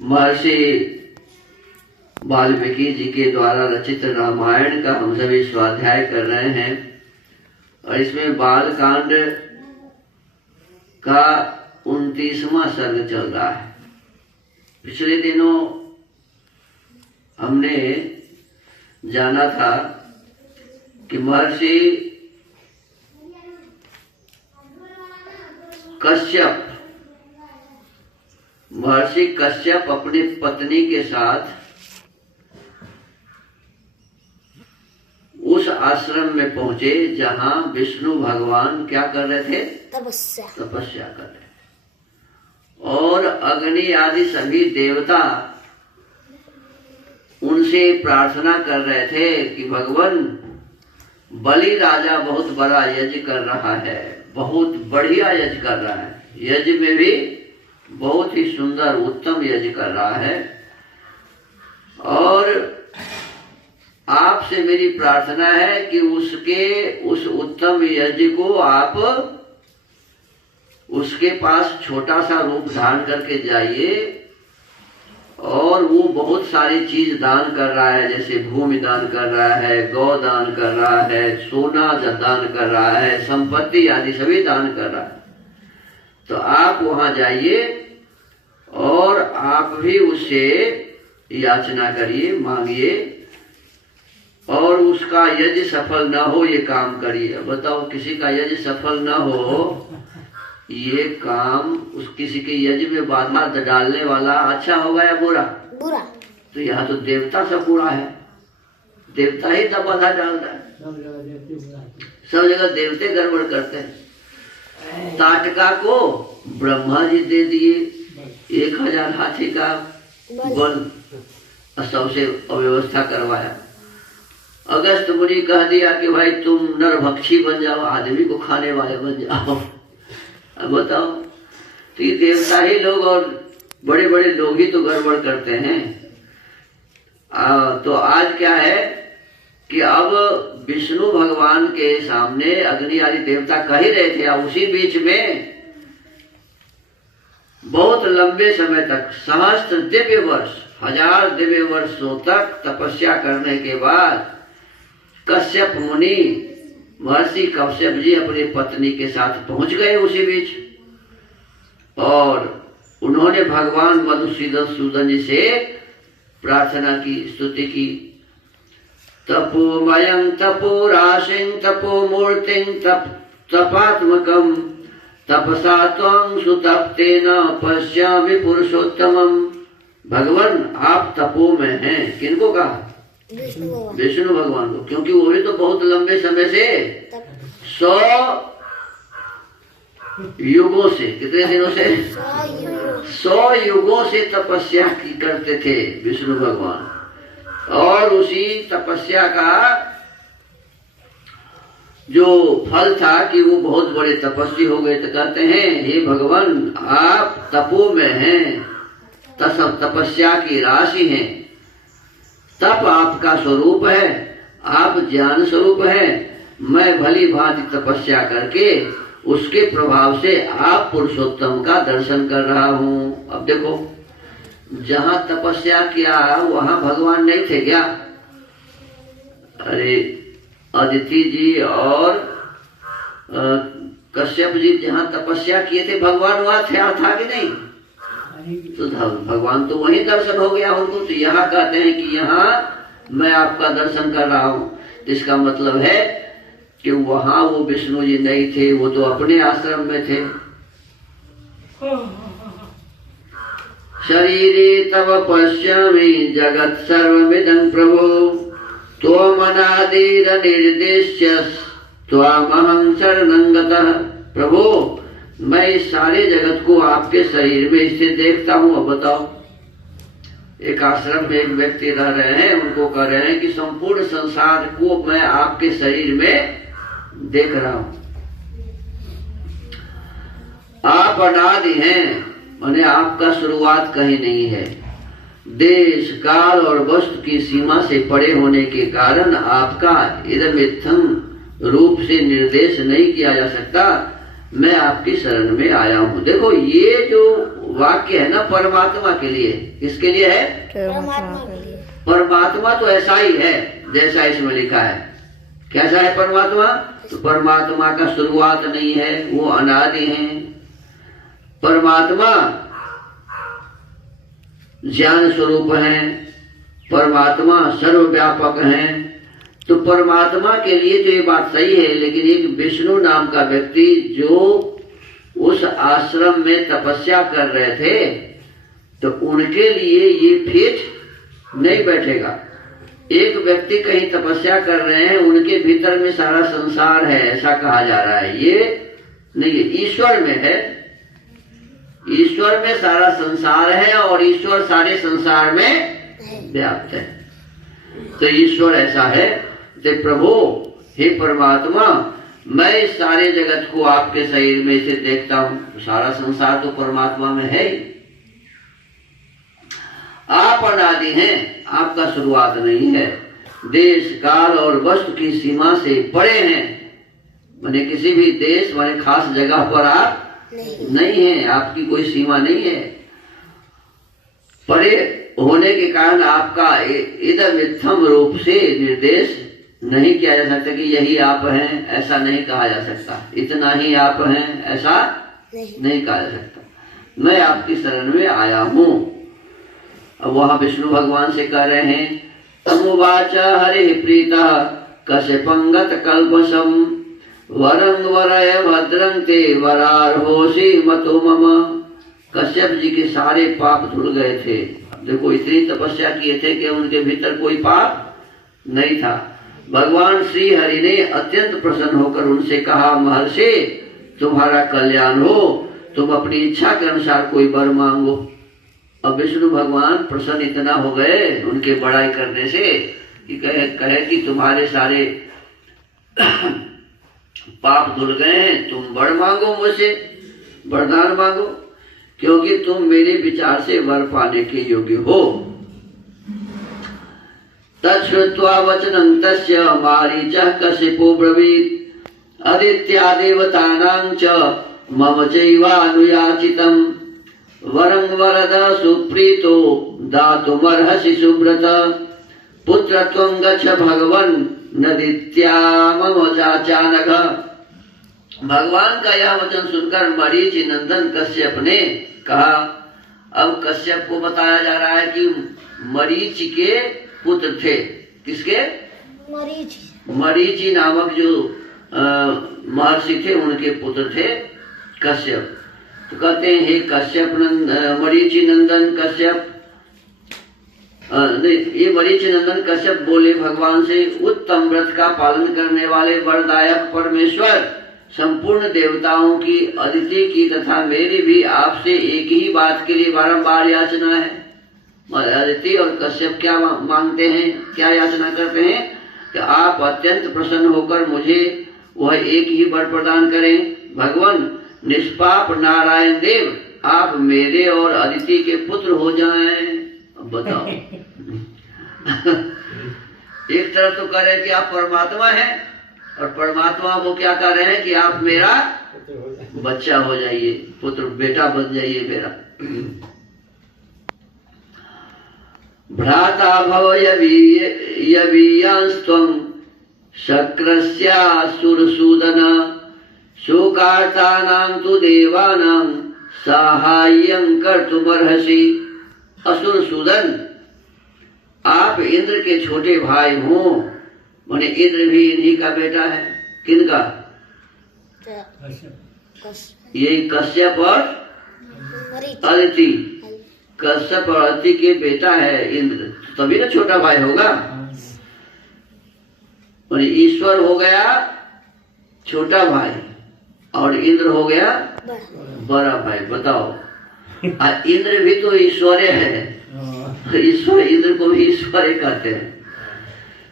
महर्षि वाल्मीकि जी के द्वारा रचित रामायण का हम सभी स्वाध्याय कर रहे हैं और इसमें बालकांड का 29वां सर्ग चल रहा है। पिछले दिनों हमने जाना था कि महर्षि कश्यप अपनी पत्नी के साथ उस आश्रम में पहुंचे जहां विष्णु भगवान क्या कर रहे थे? तपस्या कर रहे थे। और अग्नि आदि सभी देवता उनसे प्रार्थना कर रहे थे कि भगवान, बलि राजा बहुत बड़ा यज्ञ कर रहा है, बहुत बढ़िया यज्ञ कर रहा है, यज्ञ में भी बहुत ही सुंदर उत्तम यज्ञ कर रहा है, और आपसे मेरी प्रार्थना है कि उस उत्तम यज्ञ को आप उसके पास छोटा सा रूप धारण करके जाइए, और वो बहुत सारी चीज दान कर रहा है, जैसे भूमि दान कर रहा है, गौ दान कर रहा है, सोना दान कर रहा है, संपत्ति आदि सभी दान कर रहा है। तो आप वहां जाइए और आप भी उससे याचना करिए, मांगिए, और उसका यज्ञ सफल ना हो ये काम करिए। बताओ, किसी का यज्ञ सफल ना हो ये काम, उस किसी के यज्ञ में बाधा डालने वाला अच्छा होगा या बुरा? बुरा। तो यहाँ तो देवता सब बुरा है, देवता ही तब बाधा डाल रहा है। सब जगह देवते गड़बड़ करते हैं। ताटका को ब्रह्मा जी दे दिए 1000 हाथी का बल, सबसे अव्यवस्था करवाया। अगस्त मुनि कह दिया कि भाई तुम नरभक्षी बन जाओ, आदमी को खाने वाले बन जाओ। अब बताओ, तो ये देवता ही लोग और बड़े बड़े लोग ही तो गड़बड़ करते हैं। तो आज क्या है कि अब विष्णु भगवान के सामने अग्नि आदि देवता कह ही रहे थे, और उसी बीच में बहुत लंबे समय तक, सहस्त्र दिव्य वर्ष, 1000 दिव्य वर्षों तक तपस्या करने के बाद कश्यप मुनि, महर्षि कश्यप जी अपनी पत्नी के साथ पहुंच गए उसी बीच, और उन्होंने भगवान मधुसूदन जी से प्रार्थना की, स्तुति की। तपोमयं तपोराशिं तपोमूर्तिं तपात्मकं तपसा त्वं सुतप्तेन पश्यामि पुरुषोत्तमं। भगवान आप तपो में हैं। किनको कहा? विष्णु भगवान को, क्योंकि वो भी तो बहुत लंबे समय से 100 युगों से, कितने दिनों से? 100 युगों से तपस्या की करते थे विष्णु भगवान, और उसी तपस्या का जो फल था कि वो बहुत बड़े तपस्वी हो गए। तो कहते हैं, हे भगवान आप तपो में हैं, तपस्या की राशि हैं, तप आपका स्वरूप है, आप ज्ञान स्वरूप है। मैं भली भांति तपस्या करके उसके प्रभाव से आप पुरुषोत्तम का दर्शन कर रहा हूँ। अब देखो, जहां तपस्या किया वहां भगवान नहीं थे क्या? अरे अदिति जी और कश्यप जी जहां तपस्या किए थे, भगवान वहां था कि नहीं? तो भगवान तो वहीं दर्शन हो गया उनको। तो यहाँ कहते हैं कि यहाँ मैं आपका दर्शन कर रहा हूँ, इसका मतलब है कि वहां वो विष्णु जी नहीं थे, वो तो अपने आश्रम में थे। शरीरे तव पश्यामि जगत सर्वमिदं प्रभो त्वमनादिर निर्देश्य त्वामहं शरणं गतः। प्रभु, मैं इस सारे जगत को आपके शरीर में स्थित देखता हूँ। अब बताओ, एक आश्रम में एक व्यक्ति रह रहे हैं, उनको कह रहे हैं कि संपूर्ण संसार को मैं आपके शरीर में देख रहा हूँ। आप अनादि हैं, माने आपका शुरुआत कहीं नहीं है। देश काल और वस्तु की सीमा से परे होने के कारण आपका इदमित्थम रूप से निर्देश नहीं किया जा सकता। मैं आपकी शरण में आया हूँ। देखो ये जो वाक्य है ना परमात्मा के लिए, किसके लिए है? परमात्मा के लिए। परमात्मा तो ऐसा ही है जैसा इसमें लिखा है। कैसा है परमात्मा? तो परमात्मा का शुरुआत नहीं है, वो अनादि है। परमात्मा ज्ञान स्वरूप है, परमात्मा सर्वव्यापक है। तो परमात्मा के लिए तो ये बात सही है, लेकिन एक विष्णु नाम का व्यक्ति जो उस आश्रम में तपस्या कर रहे थे, तो उनके लिए ये फिट नहीं बैठेगा। एक व्यक्ति कहीं तपस्या कर रहे हैं, उनके भीतर में सारा संसार है ऐसा कहा जा रहा है, ये नहीं है। ईश्वर में है, ईश्वर में सारा संसार है और ईश्वर सारे संसार में व्याप्त है। तो ईश्वर ऐसा है। तो प्रभु हे परमात्मा, मैं इस सारे जगत को आपके शरीर में से देखता हूं, तो सारा संसार तो परमात्मा में है ही। आप अनादि हैं, आपका शुरुआत नहीं है। देश काल और वस्तु की सीमा से परे हैं, माने किसी भी देश माने खास जगह पर आप नहीं है, आपकी कोई सीमा नहीं है। परे होने के कारण आपका इदम इत्थम रूप से निर्देश नहीं किया जा सकता कि यही आप हैं, ऐसा नहीं कहा जा सकता। इतना ही आप हैं ऐसा नहीं कहा जा सकता। मैं आपकी शरण में आया हूँ। अब वहां विष्णु भगवान से कह रहे हैं, तमुवाच हरे प्रीतः कश्यपंगत कल्पसम वरंग वरय भद्रं ते वरार्होषि मतो मम। कश्यप जी के सारे पाप धुल गए थे। देखो इतनी तपस्या किए थे कि उनके भीतर कोई पाप नहीं था। भगवान श्री हरि ने अत्यंत प्रसन्न होकर उनसे कहा, महर्षि तुम्हारा कल्याण हो, तुम अपनी इच्छा के अनुसार कोई वर मांगो। अब विष्णु भगवान प्रसन्न इतना हो गए उनके बड़ाई करने से कि कहे कि तुम्हारे सारे पाप धुल गए हैं, तुम वर मांगो, मुझसे वरदान मांगो, क्योंकि तुम मेरे विचार से वर पाने के योग्य हो। तच्छ्रुत्वा वचनं तस्य मारीचः कश्यपो ब्रवीत् आदित्या देवतानां च मम चैवानुयाचितं वरं वरद सुप्रीतो दातुमर्हसि सुव्रत पुत्रत्वं गच्छ भगवन् नदित्या मम चाचानघ। भगवान का यह वचन सुनकर मरीचि नंदन कश्यप ने कहा। अब कश्यप को बताया जा रहा है कि मरीचि के पुत्र थे। किसके? मरीचि नामक जो महर्षि थे उनके पुत्र थे कश्यप। तो कहते हैं, हे कश्यप मरीचि नंदन कश्यप, ये मरीचि नंदन कश्यप बोले भगवान से, उत्तम व्रत का पालन करने वाले वरदायक परमेश्वर, संपूर्ण देवताओं की, अदिति की तथा मेरी भी आपसे एक ही बात के लिए बारंबार याचना है। अदिति और कश्यप क्या मांगते हैं, क्या याचना करते हैं कि आप अत्यंत प्रसन्न होकर मुझे वह एक ही वर प्रदान करें। भगवान निष्पाप नारायण देव, आप मेरे और अदिति के पुत्र हो जाएं। अब बताओ एक तरफ तो कह रहे हैं कि आप परमात्मा हैं, और परमात्मा वो क्या कर रहे हैं कि आप मेरा बच्चा हो जाइए, पुत्र बेटा बन जाइए मेरा। भ्राता भव यवीयांस्त्वं शक्रस्यासुरसूदन शोकार्तानां तु देवानां साहाय्यं कर्तुमर्हसि। असुरसूदन, आप इंद्र के छोटे भाई हो, माने इंद्र भी इन्हीं का बेटा है। किनका? यही कश्यप और अदिति। कश्यप और अदिति के बेटा है इंद्र, तभी ना छोटा भाई होगा। माने ईश्वर हो गया छोटा भाई और इंद्र हो गया बड़ा भाई। बताओ, इंद्र भी तो ईश्वर है, ईश्वर, इंद्र को भी ईश्वर कहते हैं।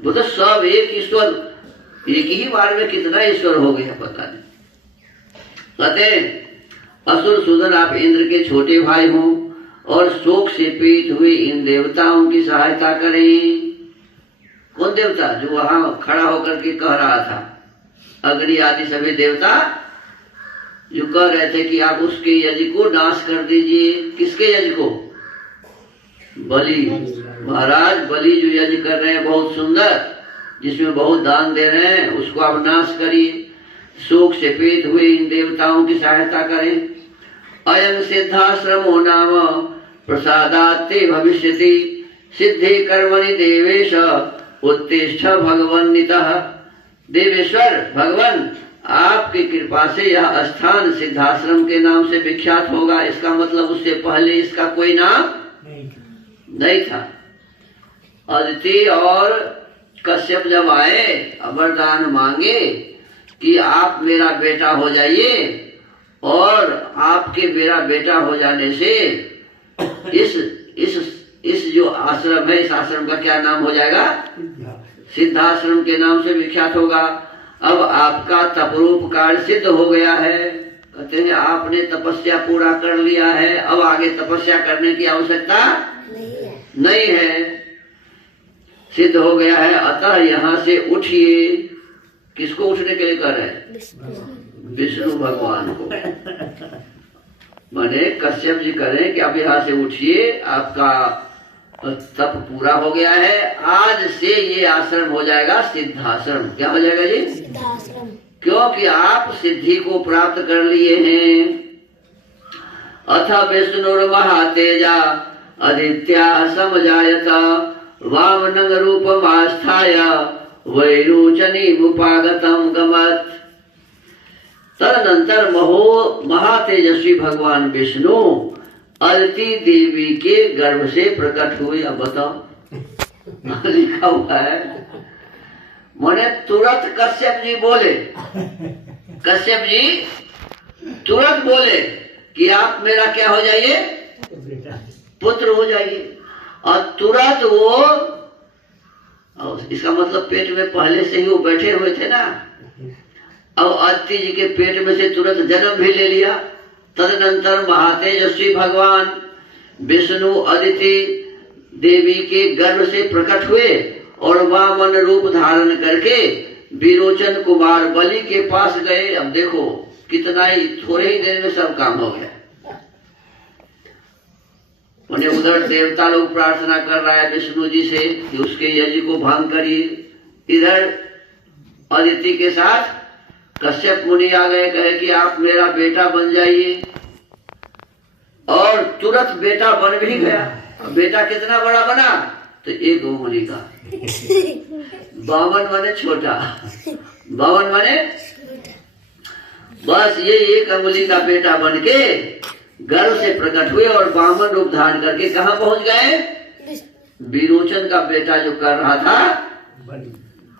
वो तो सब एक ईश्वर, एक ही बार में कितना ईश्वर हो गया पता नहीं। कहते असुर सूदन, आप इंद्र के छोटे भाई हो और शोक से पीड़ित हुए इन देवताओं की सहायता करें। कौन देवता? जो वहां खड़ा होकर के कह रहा था, अग्नि आदि सभी देवता जो कह रहे थे कि आप उसके यज्ञ को नाश कर दीजिए। किसके यज्ञ को? बलि महाराज। बलि जो यज्ञ कर रहे हैं बहुत सुंदर, जिसमें बहुत दान दे रहे हैं, उसको आप नाश करिए। शोक से पीड़ित हुए इन देवताओं की सहायता करें। अयं सिद्धाश्रमो नाम प्रसादाते भविष्यति सिद्धि कर्मणि देवेश उत्तिष्ठ भगवन्नितः। देवेश्वर भगवान, आपकी कृपा से यह स्थान सिद्धाश्रम के नाम से विख्यात होगा। इसका मतलब उससे पहले इसका कोई नाम नहीं था। अदिति और कश्यप जब आए, वरदान मांगे कि आप मेरा बेटा हो जाइए, और आपके मेरा बेटा हो जाने से इस जो आश्रम है, इस आश्रम का क्या नाम हो जाएगा? सिद्धाश्रम के नाम से विख्यात होगा। अब आपका तपरूप कार्य सिद्ध हो गया है। कहते हैं आपने तपस्या पूरा कर लिया है, अब आगे तपस्या करने की आवश्यकता नहीं है, सिद्ध हो गया है। अतः यहाँ से उठिए। किसको उठने के लिए कह रहे हैं? विष्णु भगवान को। माने कश्यप जी करें कि आप यहाँ से उठिए, आपका तप पूरा हो गया है। आज से ये आश्रम हो जाएगा सिद्धाश्रम। क्या हो जाएगा जी? सिद्धाश्रम। क्योंकि आप सिद्धि को प्राप्त कर लिए हैं। अथ विष्णुर्महातेजा आदित्या समजायत वामनं रूपमास्थाय वैरोचनीमुपागतं गमत्। तदनंतर महातेजस्वी भगवान विष्णु अदिति देवी के गर्भ से प्रकट हुए। अब बताओ लिखा हुआ है। माने तुरंत कश्यप जी बोले, कश्यप जी तुरंत बोले कि आप मेरा क्या हो जाइए? पुत्र हो जाइए। और तुरंत वो, इसका मतलब पेट में पहले से ही वो बैठे हुए थे ना, अब अदिति जी के पेट में से तुरंत जन्म भी ले लिया। तदनंतर महातेजस्वी भगवान विष्णु अदिति देवी के गर्भ से प्रकट हुए और वामन रूप धारण करके विरोचन कुमार बलि के पास गए। अब देखो कितना ही थोड़े ही देर में सब काम हो गया। उन्हें उधर देवता लोग प्रार्थना कर रहा है विष्णु जी से कि उसके यज्ञ को भंग करिए। इधर अदिति के साथ कश्यप मुनि आ गए, कहे कि आप मेरा बेटा बन जाइए। और तुरंत बेटा बन भी गया। बेटा कितना बड़ा बना? तो एक उंगली का। 52 माने छोटा, 52 माने बस ये एक अंगुली का बेटा बन के गर्भ से प्रकट हुए और वामन रूप धारण करके कहाँ पहुंच गए? विरोचन का बेटा जो कर रहा था,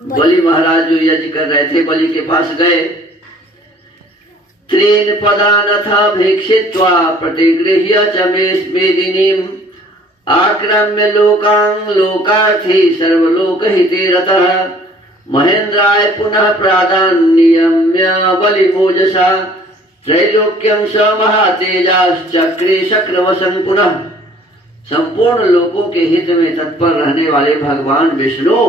बलि महाराज जो यज्ञ कर रहे थे, बलि के पास गए। त्रीन पदानथा भिक्षित्वा प्रतिगृह्य च मेदिनीम आक्रम्य लोकांग लोकार्थी सर्वलोक हिते रतः महेंद्राय पुनः प्राधान्यम्य बलिभोजसा त्रैलोक्यं स महातेजाश्चक्रे चक्रवसं पुनः। संपूर्ण लोकों के हित में तत्पर रहने वाले भगवान विष्णु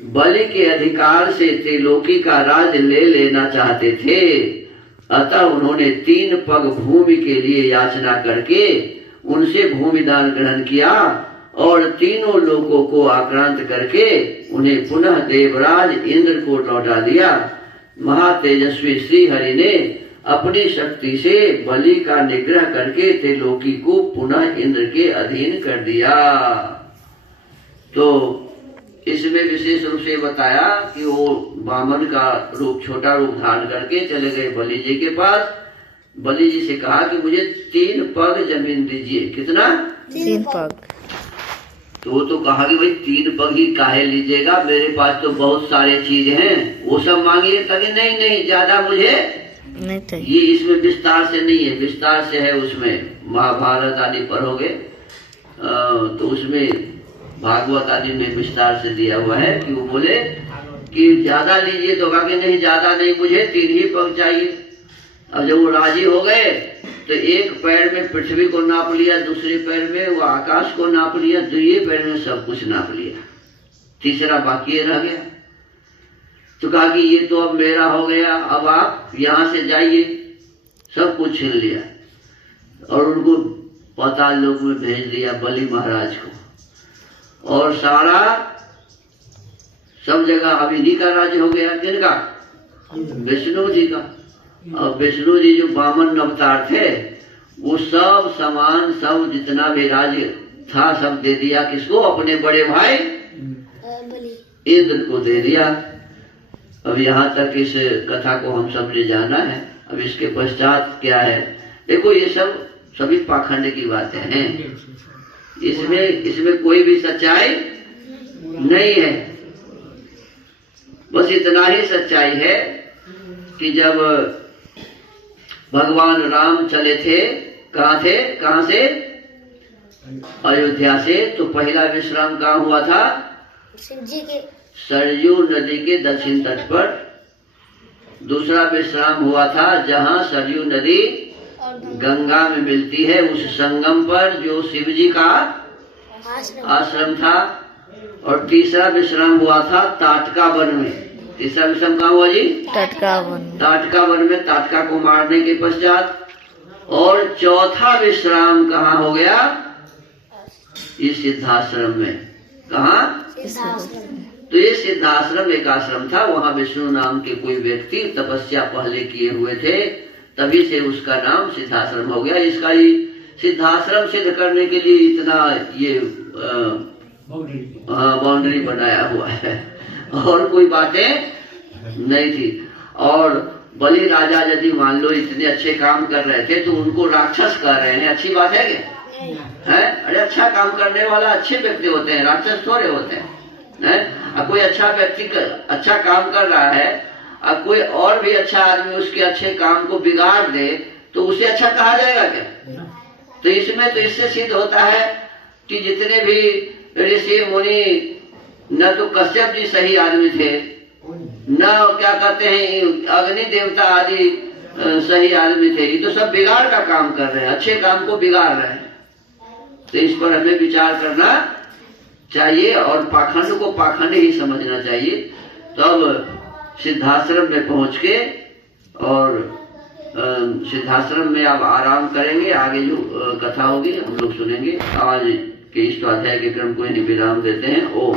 बलि के अधिकार से त्रिलोकी का राज ले लेना चाहते थे। अतः उन्होंने 3 पग भूमि के लिए याचना करके उनसे भूमि दान ग्रहण किया और तीनों लोगों को आक्रांत करके उन्हें पुनः देवराज इंद्र को लौटा दिया। महातेजस्वी श्री हरि ने अपनी शक्ति से बलि का निग्रह करके त्रिलोकी को पुनः इंद्र के अधीन कर दिया। तो इसमें विशेष रूप से बताया कि वो वामन का रूप, छोटा रूप धारण करके चले गए बलि जी के पास। बलि जी से कहा कि मुझे 3 पग जमीन दीजिए। कितना? 3 पग। तो वो तो कहा कि भाई 3 पग ही काहे लीजिएगा, मेरे पास तो बहुत सारे चीज हैं, वो सब मांगिए। कहे नहीं नहीं, ज्यादा मुझे नहीं चाहिए। ये इसमें विस्तार से नहीं है, विस्तार से है उसमें, महाभारत आदि पढ़ोगे तो उसमें भागवत आदि में विस्तार से दिया हुआ है कि वो बोले कि ज्यादा लीजिए, तो कहा कि नहीं ज्यादा नहीं, मुझे 3 ही पग चाहिए। अब जब वो राजी हो गए तो एक पैर में पृथ्वी को नाप लिया, दूसरे पैर में वो आकाश को नाप लिया, 2 पैर में सब कुछ नाप लिया, तीसरा बाकी रह गया। तो कहा कि ये तो अब मेरा हो गया, अब आप यहाँ से जाइए। सब कुछ छीन लिया और उनको पाताल लोक में भेज दिया बलि महाराज को। और सारा सब जगह अब इन्हीं का राज्य हो गया। किनका? विष्णु जी का। और विष्णु जी जो वामन अवतार थे वो सब सामान सब जितना भी राज्य था सब दे दिया। किसको? अपने बड़े भाई इंद्र को दे दिया। अब यहाँ तक इस कथा को हम सब ने जाना है। अब इसके पश्चात क्या है? देखो ये सब सभी पाखंड की बातें हैं। इसमें कोई भी सच्चाई नहीं है। बस इतना ही सच्चाई है कि जब भगवान राम चले थे, कहाँ से? अयोध्या से। तो पहला विश्राम कहाँ हुआ था? सरयू नदी के दक्षिण तट पर। दूसरा विश्राम हुआ था जहाँ सरयू नदी गंगा में मिलती है उस संगम पर, जो शिव जी का आश्रम था। और तीसरा विश्राम हुआ था ताटका वन में। तीसरा विश्राम कहाँ हुआ जी? ताटका वन में, ताटका को मारने के पश्चात। और चौथा विश्राम कहाँ हो गया? इस सिद्धाश्रम में। कहाँ? तो ये सिद्धाश्रम एक आश्रम था। वहाँ विष्णु नाम के कोई व्यक्ति तपस्या पहले किए हुए थे, तभी से उसका नाम सिद्धाश्रम हो गया। इसका ये सिद्धाश्रम सिद्ध करने के लिए इतना ये बाउंड्री बनाया हुआ है, और कोई बातें नहीं थी। और बलि राजा यदि मान लो इतने अच्छे काम कर रहे थे तो उनको राक्षस कह रहे हैं, अच्छी बात है क्या? है? अरे अच्छा काम करने वाला अच्छे व्यक्ति होते हैं, राक्षस थोड़े होते हैं। अब कोई अच्छा व्यक्ति अच्छा काम कर रहा है, अब कोई और भी अच्छा आदमी उसके अच्छे काम को बिगाड़ दे तो उसे अच्छा कहा जाएगा क्या? तो इसमें तो इससे सिद्ध होता है कि जितने भी ऋषि मुनि, न तो कश्यप जी सही आदमी थे, न क्या कहते हैं अग्नि देवता आदि सही आदमी थे। ये तो सब बिगाड़ का काम कर रहे हैं, अच्छे काम को बिगाड़ रहे हैं। तो इस पर हमें विचार करना चाहिए और पाखंड को पाखंड ही समझना चाहिए। तो अब सिद्धाश्रम में पहुंच के और सिद्धाश्रम में अब आराम करेंगे। आगे जो कथा होगी हम लोग सुनेंगे। आज के इस स्वाध्याय के क्रम को विराम देते हैं। ओम